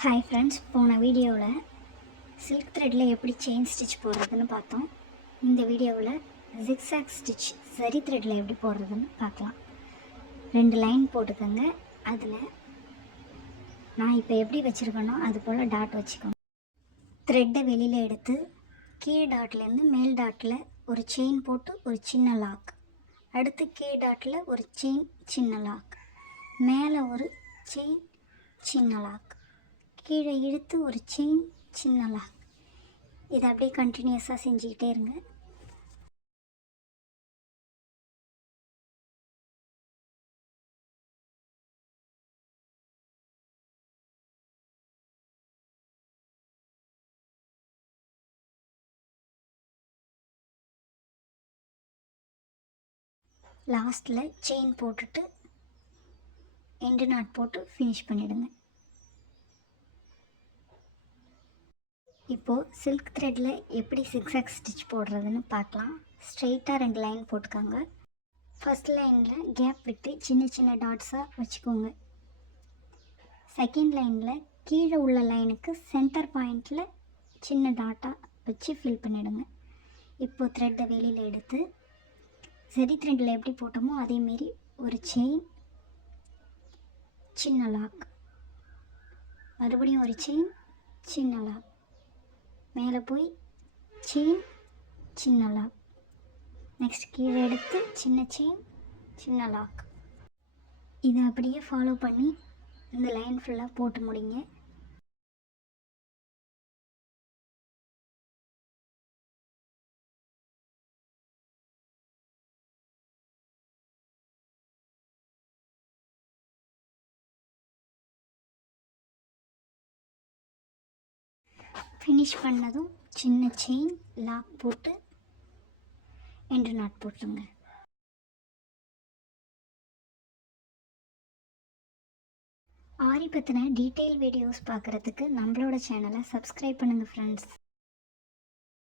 Hi friends, போன வீடியோவில் silk த்ரெட்டில் எப்படி செயின் ஸ்டிச் போடுறதுன்னு பார்த்தோம். இந்த வீடியோவில் ஜிக்ஸாக் ஸ்டிச் சரி த்ரெட்டில் எப்படி போடுறதுன்னு பார்க்கலாம். 2 லைன் போட்டுக்கோங்க. அதில் நான் இப்போ எப்படி வச்சுருக்கேனோ அது போல் டாட் வச்சுக்கோங்க. த்ரெட்டை வெளியில் எடுத்து கீழ் டாட்லேருந்து மேல் டாட்டில் ஒரு செயின் போட்டு ஒரு சின்ன லாக், அடுத்து கீழ் டாட்டில் ஒரு செயின் சின்ன லாக், மேலே ஒரு செயின் சின்ன லாக், கீழே இழுத்து ஒரு செயின் சின்ன லாக். இதை அப்படியே கண்டினியூஸாக செஞ்சுக்கிட்டே இருங்க. லாஸ்ட்டில் செயின் போட்டுட்டு எண்டு நாட் போட்டு ஃபினிஷ் பண்ணிவிடுங்க. இப்போது சில்க் த்ரெட்டில் எப்படி சிக்ஸாக் ஸ்டிச் போடுறதுன்னு பார்க்கலாம். ஸ்ட்ரெயிட்டாக 2 லைன் போட்டுக்கோங்க. ஃபஸ்ட் லைனில் கேப் விட்டு சின்ன சின்ன டாட்ஸாக வச்சுக்கோங்க. செகண்ட் லைனில் கீழே உள்ள லைனுக்கு சென்டர் பாயிண்டில் சின்ன டாட்டாக வச்சு ஃபில் பண்ணிவிடுங்க. இப்போது த்ரெட்டை வெளியில் எடுத்து சரி த்ரெட்டில் எப்படி போட்டோமோ அதேமாரி ஒரு செயின் சின்ன லாக், மறுபடியும் ஒரு செயின் சின்ன லாக், மேலே போய் செயின் சின்ன லாக், நெக்ஸ்ட் கீழே எடுத்து சின்ன செயின் சின்ன லாக். இதை அப்படியே ஃபாலோ பண்ணி இந்த லைன் ஃபுல்லாக போட்டு முடிங்க. ஃபினிஷ் பண்ணதும் சின்ன செயின் லாக் போட்டு எண்டு நாட் போட்டுருங்க. ஆரி பற்றின டீட்டெயில் வீடியோஸ் பார்க்குறதுக்கு நம்மளோட சேனலை சப்ஸ்கிரைப் பண்ணுங்கள் ஃப்ரெண்ட்ஸ்.